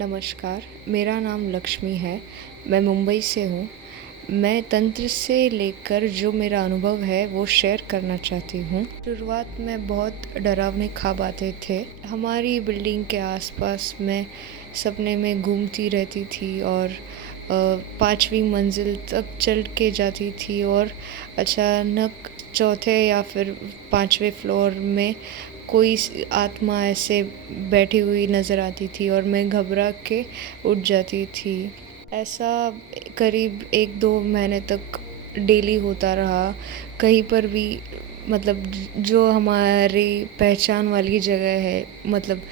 नमस्कार, मेरा नाम लक्ष्मी है। मैं मुंबई से हूँ। मैं तंत्र से लेकर जो मेरा अनुभव है वो शेयर करना चाहती हूँ। शुरुआत में बहुत डरावने ख्वाब आते थे। हमारी बिल्डिंग के आसपास मैं सपने में घूमती रहती थी और 5वीं मंजिल तक चढ़ के जाती थी और अचानक चौथे या फिर 5वें फ्लोर में कोई आत्मा ऐसे बैठी हुई नज़र आती थी और मैं घबरा के उठ जाती थी। ऐसा करीब 1-2 महीने तक डेली होता रहा। कहीं पर भी मतलब जो हमारी पहचान वाली जगह है, मतलब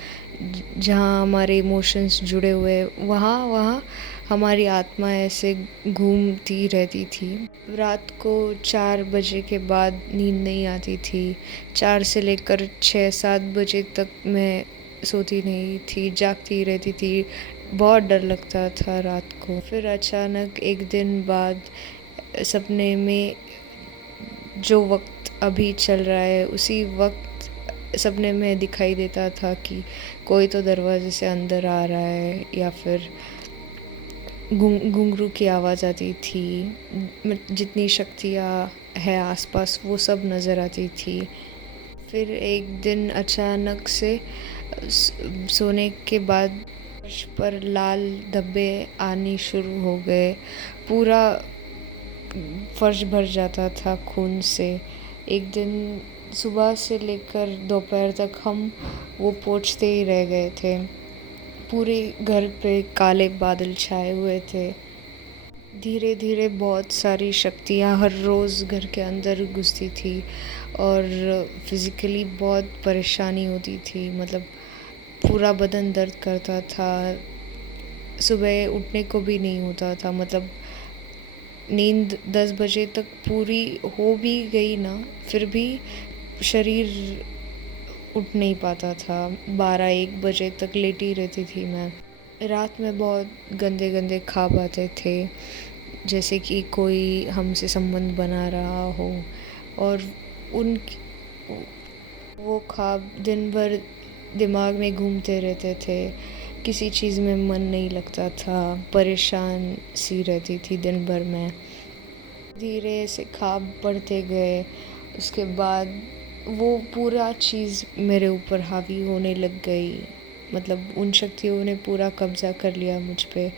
जहाँ हमारे इमोशंस जुड़े हुए वहाँ वहाँ हमारी आत्मा ऐसे घूमती रहती थी। रात को 4 बजे के बाद नींद नहीं आती थी। 4 से लेकर 6-7 बजे तक मैं सोती नहीं थी, जागती रहती थी। बहुत डर लगता था रात को। फिर अचानक एक दिन बाद सपने में जो वक़्त अभी चल रहा है उसी वक़्त सपने में दिखाई देता था कि कोई तो दरवाज़े से अंदर आ रहा है या फिर घुंघरू की आवाज़ आती थी। जितनी शक्तियाँ है आसपास वो सब नज़र आती थी। फिर एक दिन अचानक से सोने के बाद फर्श पर लाल धब्बे आने शुरू हो गए। पूरा फर्श भर जाता था खून से। एक दिन सुबह से लेकर दोपहर तक हम वो पोंछते ही रह गए थे। पूरे घर पे काले बादल छाए हुए थे। धीरे धीरे बहुत सारी शक्तियाँ हर रोज़ घर के अंदर घुसती थी और फिज़िकली बहुत परेशानी होती थी। मतलब पूरा बदन दर्द करता था। सुबह उठने को भी नहीं होता था। मतलब नींद 10 बजे तक पूरी हो भी गई ना, फिर भी शरीर उठ नहीं पाता था। 12-1 बजे तक लेटी रहती थी मैं। रात में बहुत गंदे गंदे ख्वाब आते थे, जैसे कि कोई हमसे संबंध बना रहा हो और उन वो ख्वाब दिन भर दिमाग में घूमते रहते थे। किसी चीज़ में मन नहीं लगता था, परेशान सी रहती थी दिन भर मैं। धीरे से ख्वाब बढ़ते गए, उसके बाद वो पूरा चीज़ मेरे ऊपर हावी होने लग गई। मतलब उन शक्तियों ने पूरा कब्ज़ा कर लिया मुझ पे।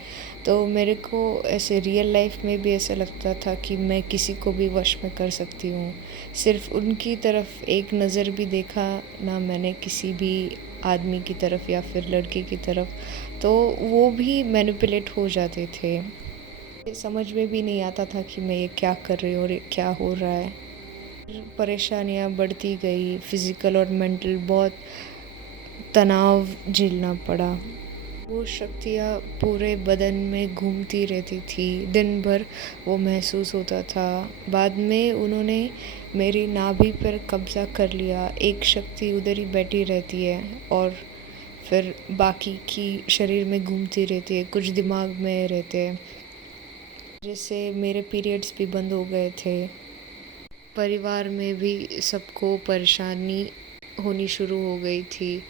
तो मेरे को ऐसे रियल लाइफ में भी ऐसा लगता था कि मैं किसी को भी वश में कर सकती हूँ। सिर्फ उनकी तरफ एक नज़र भी देखा ना मैंने किसी भी आदमी की तरफ या फिर लड़के की तरफ, तो वो भी मैनिपुलेट हो जाते थे। समझ में भी नहीं आता था कि मैं ये क्या कर रही हूँ और ये क्या हो रहा है। परेशानियाँ बढ़ती गई, फिज़िकल और मेंटल बहुत तनाव झेलना पड़ा। वो शक्तियाँ पूरे बदन में घूमती रहती थी, दिन भर वो महसूस होता था। बाद में उन्होंने मेरी नाभि पर कब्ज़ा कर लिया। एक शक्ति उधर ही बैठी रहती है और फिर बाकी की शरीर में घूमती रहती है, कुछ दिमाग में रहते हैं। जैसे मेरे पीरियड्स भी बंद हो गए थे। परिवार में भी सबको परेशानी होनी शुरू हो गई थी।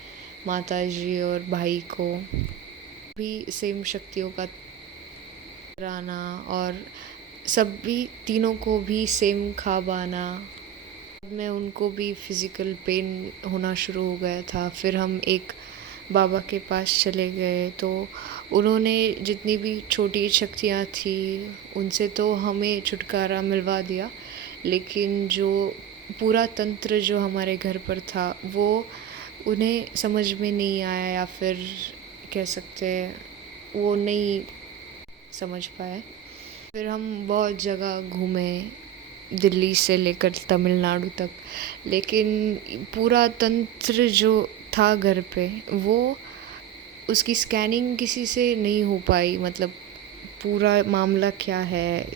माताजी और भाई को भी सेम शक्तियों का आना और सभी तीनों को भी सेम ख्वाब आना। में उनको भी फिज़िकल पेन होना शुरू हो गया था। फिर हम एक बाबा के पास चले गए तो उन्होंने जितनी भी छोटी शक्तियाँ थी उनसे तो हमें छुटकारा मिलवा दिया, लेकिन जो पूरा तंत्र जो हमारे घर पर था वो उन्हें समझ में नहीं आया या फिर कह सकते हैं वो नहीं समझ पाए। फिर हम बहुत जगह घूमे, दिल्ली से लेकर तमिलनाडु तक, लेकिन पूरा तंत्र जो था घर पे वो उसकी स्कैनिंग किसी से नहीं हो पाई। मतलब पूरा मामला क्या है,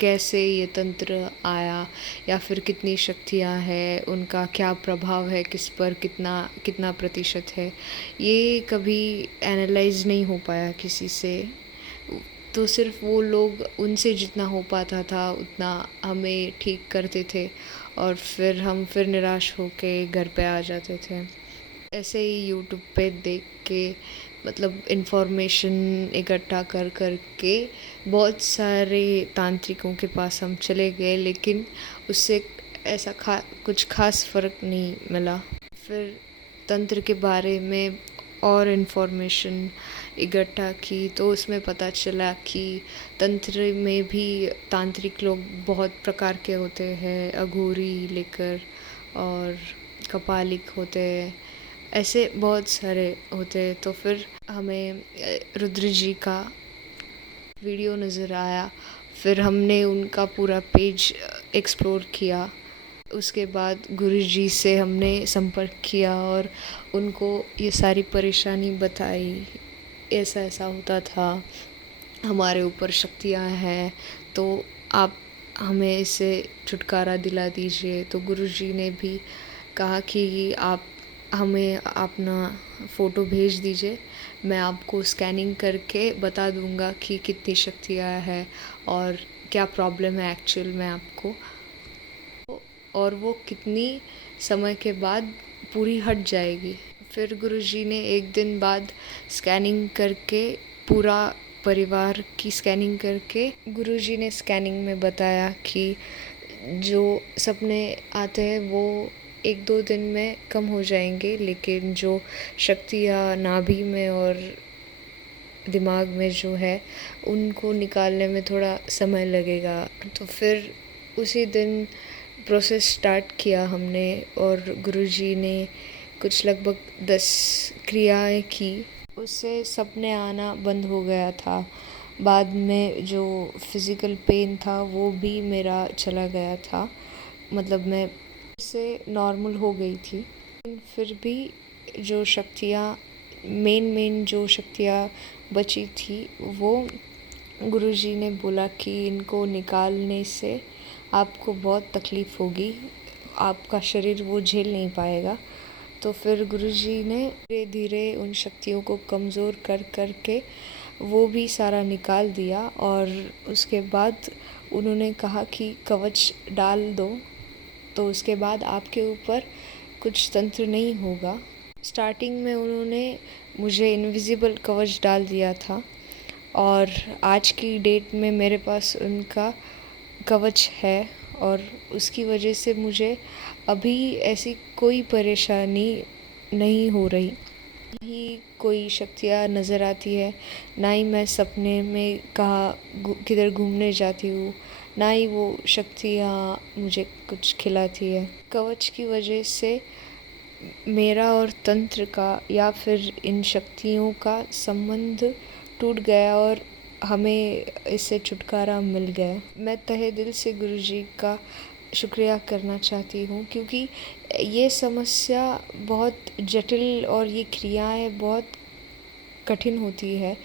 कैसे ये तंत्र आया या फिर कितनी शक्तियाँ हैं, उनका क्या प्रभाव है, किस पर कितना कितना प्रतिशत है, ये कभी एनालाइज नहीं हो पाया किसी से। तो सिर्फ वो लोग उनसे जितना हो पाता था उतना हमें ठीक करते थे और फिर हम फिर निराश होके घर पे आ जाते थे। ऐसे ही यूट्यूब पे देख के मतलब इन्फॉर्मेशन इकट्ठा कर कर के बहुत सारे तांत्रिकों के पास हम चले गए, लेकिन उससे ऐसा कुछ खास फ़र्क नहीं मिला। फिर तंत्र के बारे में और इन्फॉर्मेशन इकट्ठा की तो उसमें पता चला कि तंत्र में भी तांत्रिक लोग बहुत प्रकार के होते हैं, अघोरी लेकर और कपालिक होते हैं, ऐसे बहुत सारे होते हैं। तो फिर हमें रुद्र जी का वीडियो नज़र आया, फिर हमने उनका पूरा पेज एक्सप्लोर किया। उसके बाद गुरुजी से हमने संपर्क किया और उनको ये सारी परेशानी बताई, ऐसा ऐसा होता था, हमारे ऊपर शक्तियाँ हैं, तो आप हमें इससे छुटकारा दिला दीजिए। तो गुरुजी ने भी कहा कि आप हमें अपना फ़ोटो भेज दीजिए, मैं आपको स्कैनिंग करके बता दूंगा कि कितनी शक्तियाँ हैं और क्या प्रॉब्लम है एक्चुअल में आपको, और वो कितनी समय के बाद पूरी हट जाएगी। फिर गुरुजी ने एक दिन बाद स्कैनिंग करके पूरा परिवार की स्कैनिंग करके गुरुजी ने स्कैनिंग में बताया कि जो सपने आते हैं वो 1-2 दिन में कम हो जाएंगे, लेकिन जो शक्तियाँ नाभि में और दिमाग में जो है उनको निकालने में थोड़ा समय लगेगा। तो फिर उसी दिन प्रोसेस स्टार्ट किया हमने और गुरुजी ने कुछ लगभग 10 क्रियाएं की, उससे सपने आना बंद हो गया था। बाद में जो फिज़िकल पेन था वो भी मेरा चला गया था, मतलब मैं उससे नॉर्मल हो गई थी। फिर भी जो शक्तियाँ मेन जो शक्तियाँ बची थी वो गुरुजी ने बोला कि इनको निकालने से आपको बहुत तकलीफ़ होगी, आपका शरीर वो झेल नहीं पाएगा। तो फिर गुरुजी ने धीरे धीरे उन शक्तियों को कमज़ोर कर कर के वो भी सारा निकाल दिया और उसके बाद उन्होंने कहा कि कवच डाल दो, तो उसके बाद आपके ऊपर कुछ तंत्र नहीं होगा। स्टार्टिंग में उन्होंने मुझे इनविजिबल कवच डाल दिया था और आज की डेट में मेरे पास उनका कवच है और उसकी वजह से मुझे अभी ऐसी कोई परेशानी नहीं हो रही, ही कोई शक्तियाँ नज़र आती है, ना ही मैं सपने में किधर घूमने जाती हूँ, ना ही वो शक्तियाँ मुझे कुछ खिलाती है। कवच की वजह से मेरा और तंत्र का या फिर इन शक्तियों का संबंध टूट गया और हमें इससे छुटकारा मिल गया। मैं तहे दिल से गुरुजी का शुक्रिया करना चाहती हूँ, क्योंकि ये समस्या बहुत जटिल और ये क्रियाएं बहुत कठिन होती है।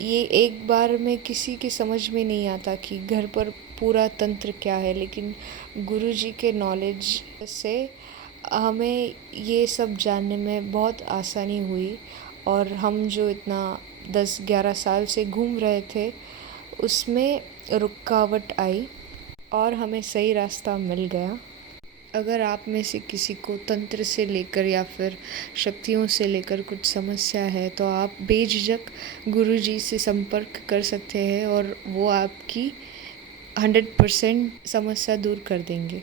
ये एक बार में किसी की समझ में नहीं आता कि घर पर पूरा तंत्र क्या है, लेकिन गुरुजी के नॉलेज से हमें ये सब जानने में बहुत आसानी हुई और हम जो इतना 10-11 साल से घूम रहे थे उसमें रुकावट आई और हमें सही रास्ता मिल गया। अगर आप में से किसी को तंत्र से लेकर या फिर शक्तियों से लेकर कुछ समस्या है तो आप बेझिझक गुरुजी से संपर्क कर सकते हैं और वो आपकी 100% समस्या दूर कर देंगे।